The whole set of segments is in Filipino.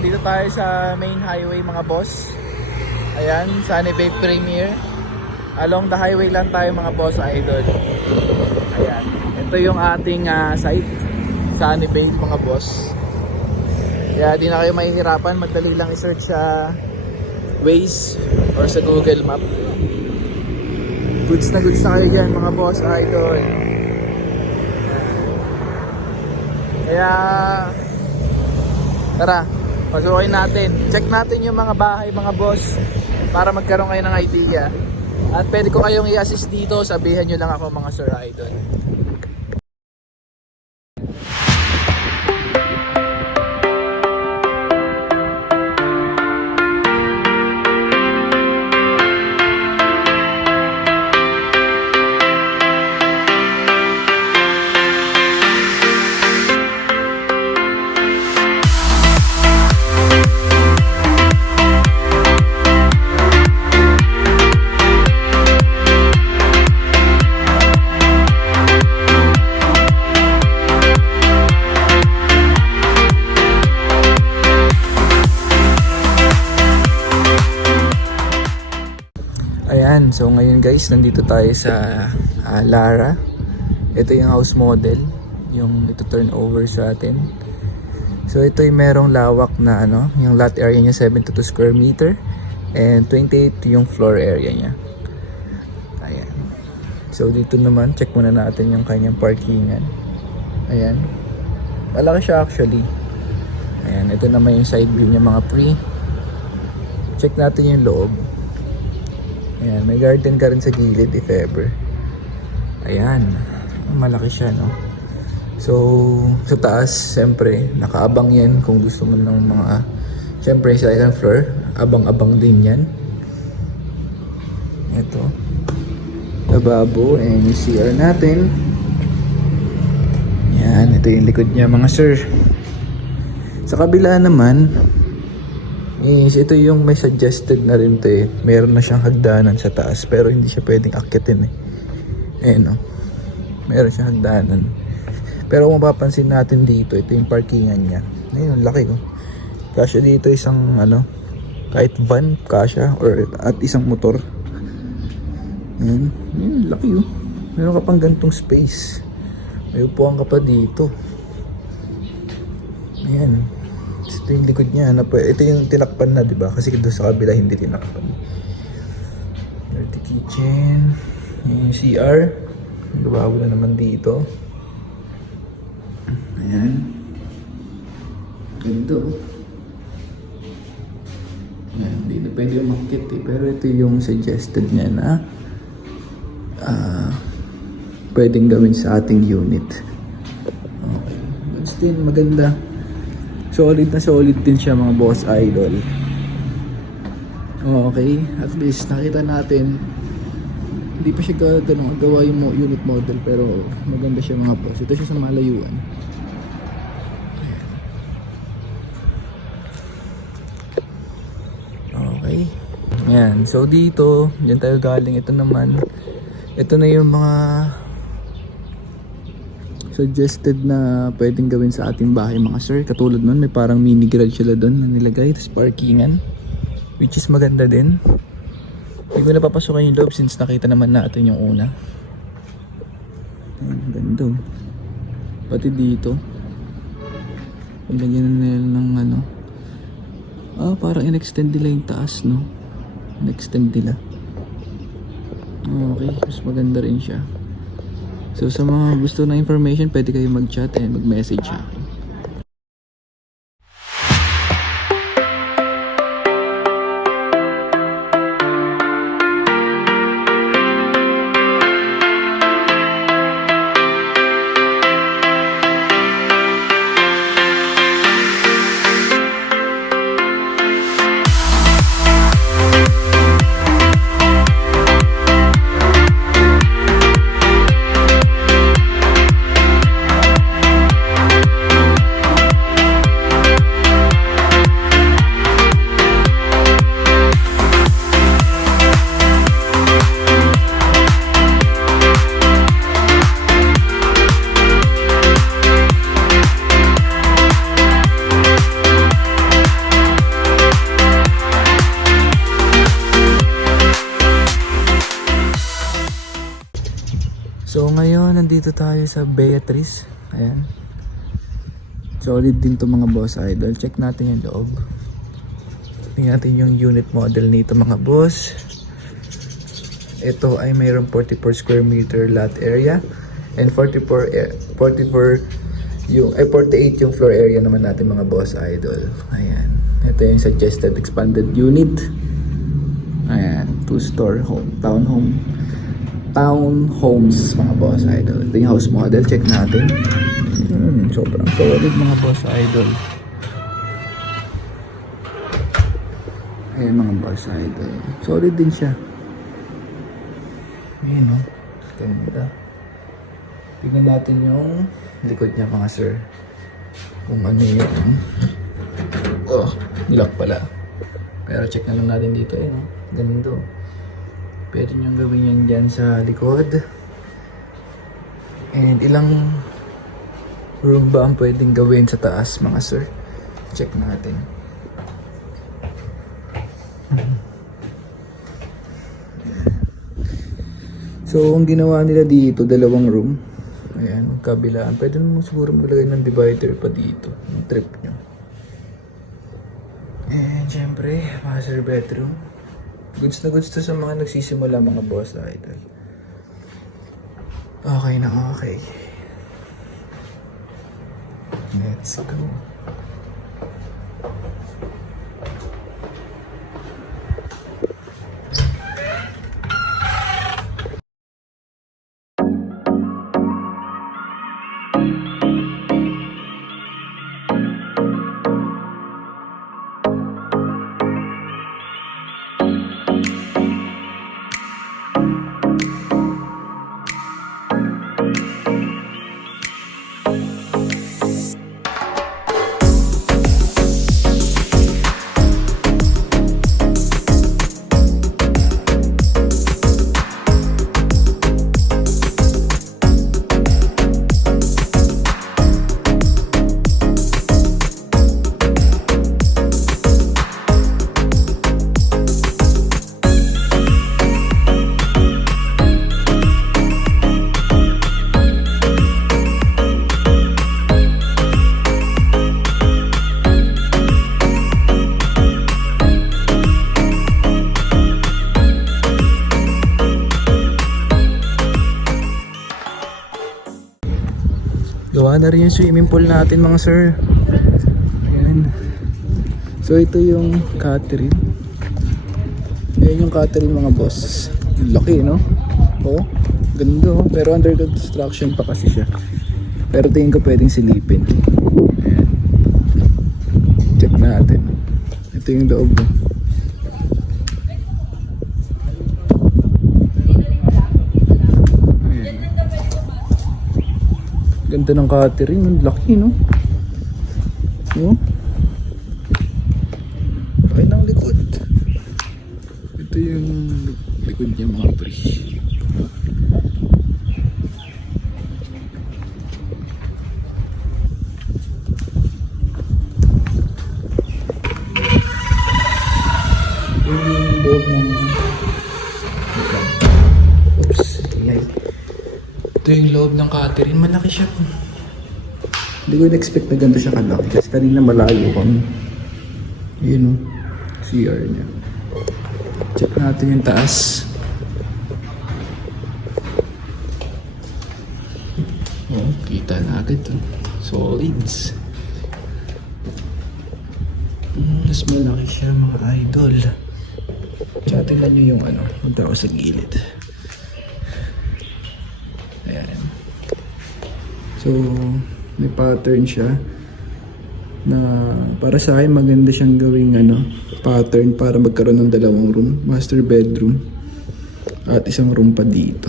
Dito tayo sa main highway mga boss. Ayan, Sunny Bay Premier. Along the highway lang tayo mga boss idol. Ayan, ito yung ating site, Sunny Bay mga boss. Kaya di na kayo mahihirapan, madali lang i-search sa Waze or sa Google Map. Goods na kayo dyan mga boss idol. Kaya tara, pasukin natin. Check natin yung mga bahay mga boss para magkaroon kayo ng idea. At pwede ko kayong i-assist dito, sabihan nyo lang ako mga sir idol. Ayan, so ngayon guys, nandito tayo sa Lara. Ito yung house model, yung ito turn over sa atin. So ito yung merong lawak na yung lot area niya 72 square meter and 28 yung floor area niya. Ayan. So dito naman, check muna natin yung kanyang parkingan. Ayan. Malaki siya actually. Ayan, ito naman yung side view niya mga pre. Check natin yung loob. Ayan, may garden ka rin sa gilid if ever. Ayan, malaki siya no. So, sa taas, siyempre, nakaabang yan kung gusto mo ng mga, siyempre, second floor, abang-abang din yan. Ito, lababo, and yung CR natin. Yan, ito yung likod niya mga sir. Sa kabila naman, ito yung may suggested na rin to eh. Meron na siyang hagdanan sa taas pero hindi siya pwedeng akyatin eh. Ayan o. Meron siyang hagdanan. Pero kung mapapansin natin dito, ito yung parkingan niya. Ayun, laki oh. Kasya dito isang kahit van, kasya or at isang motor. Ayan, laki oh. Meron ka pang gantong space. May upuan ka pa dito. Ayan. Ito yung likod niya. Ito yung tinakpan na, diba? Kasi doon sa kabila hindi tinakpan. Dirty kitchen. Yung CR. Nagbabago na naman dito. Ayan. Ganda oh. Ayan, hindi na pwede umakit eh. Pero ito yung suggested niya na pwedeng gawin sa ating unit. Okay. But still, maganda. Solid na solid din siya mga boss idol. Okay, at least nakita natin hindi pa siya gawa yung unit model pero maganda siya mga boss. Ito siya sa malayuan. Okay. Ayan, so dito, dyan tayo galing. Ito naman, ito na yung mga suggested na pwedeng gawin sa ating bahay mga sir. Katulad nun, may parang mini garage sila doon na nilagay, tapos parkingan, which is maganda din. Hindi ko na papasukin yung loob since nakita naman natin yung una. Ayan, ganda. Pati dito ilagyan na nila ng parang in-extend nila yung taas no. In-extend nila. Okay, mas maganda rin siya. So sa mga gusto na information, pwede kayo mag-chat and mag-message sa akin. nandito tayo sa Beatrice. Ayan. Solid din to mga boss idol. Check natin yung loob. Tingnan natin yung unit model nito mga boss. Ito ay mayroong 44 square meter lot area and 48 yung floor area naman natin mga boss idol. Ayan. Ito yung suggested expanded unit. Ayan, 2-store home, townhomes mga boss idol. Ito yung house model, check natin. Sobrang solid mga boss idol. Ayan mga boss idol. Solid din siya. Ayan o. Ganda. Tignan natin yung likod niya mga sir. Kung ano yung... Oh, nilock pala. Pero check na lang natin dito eh. No? Ganito. Pwede nyo gawin yan dyan sa likod. And ilang room ba ang pwedeng gawin sa taas mga sir? Check natin. So, ang ginawa nila dito, 2 room. Ayan, kabilaan. Pwede mo siguro maglagay ng divider pa dito. Yung trip nyo. And syempre, master bedroom. Goods na goods to sa mga nagsisimula mga boss idol. Okay na okay. Let's go. Gawa na rin yung swimming pool natin mga sir. Ayan. So ito yung Catherine. Ayan yung Catherine mga boss. Laki no? Oo. Ganda oh. Pero under construction pa kasi siya. Pero tingin ko pwedeng silipin. Ayan. Check natin. Ito yung loob. Ganda ng Catherine, ang laki no? Oh. Ay ng likod. Ito yung likod niya mga pre. Yung loob ng... Oops, ingay. Ito yung loob ng Catherine, malaki siya. Hindi ko in-expect na ganito siya kalaki kasi kanina malayo kami. Yun o, CR niya. Check natin yung taas. Oh, kita na agad o. Solids. Mas malaki siya mga idol. Tsaka tingnan nyo yung ano, punta ako sa gilid. Ayan. So, may pattern siya na para sa akin maganda siyang gawing ano, pattern para magkaroon ng 2 room, master bedroom at 1 room pa dito.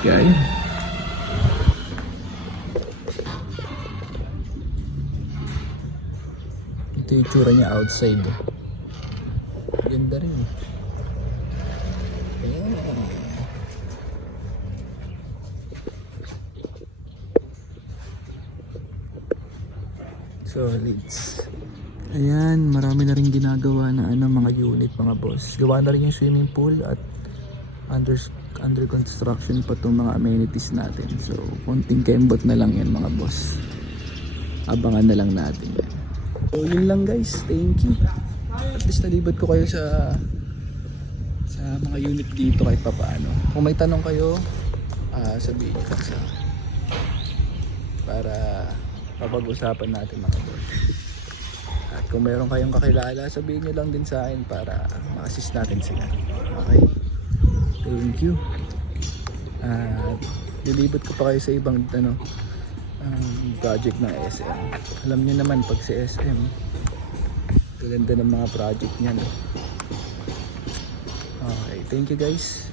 Kaya yun. Ito yung itsura niya outside. Ganda rin eh. Solids. Ayan, marami na rin ginagawa na ano, mga unit mga boss. Gawa na rin yung swimming pool at under construction pa itong mga amenities natin. So, konting kembot na lang yan mga boss. Abangan na lang natin yan. So, yun lang guys. Thank you. At least nalibot ko kayo sa mga unit dito kahit papaano. Kung may tanong kayo, sabihin nyo sa para papag-usapan natin mga boss. At kung meron kayong kakilala, sabihin nyo lang din sa akin para ma-assist natin sila. Okay? Thank you. At lilibot ko pa kayo sa ibang project ng SM. Alam niyo naman pag si SM, ganda ng mga project niyan. Okay, thank you guys.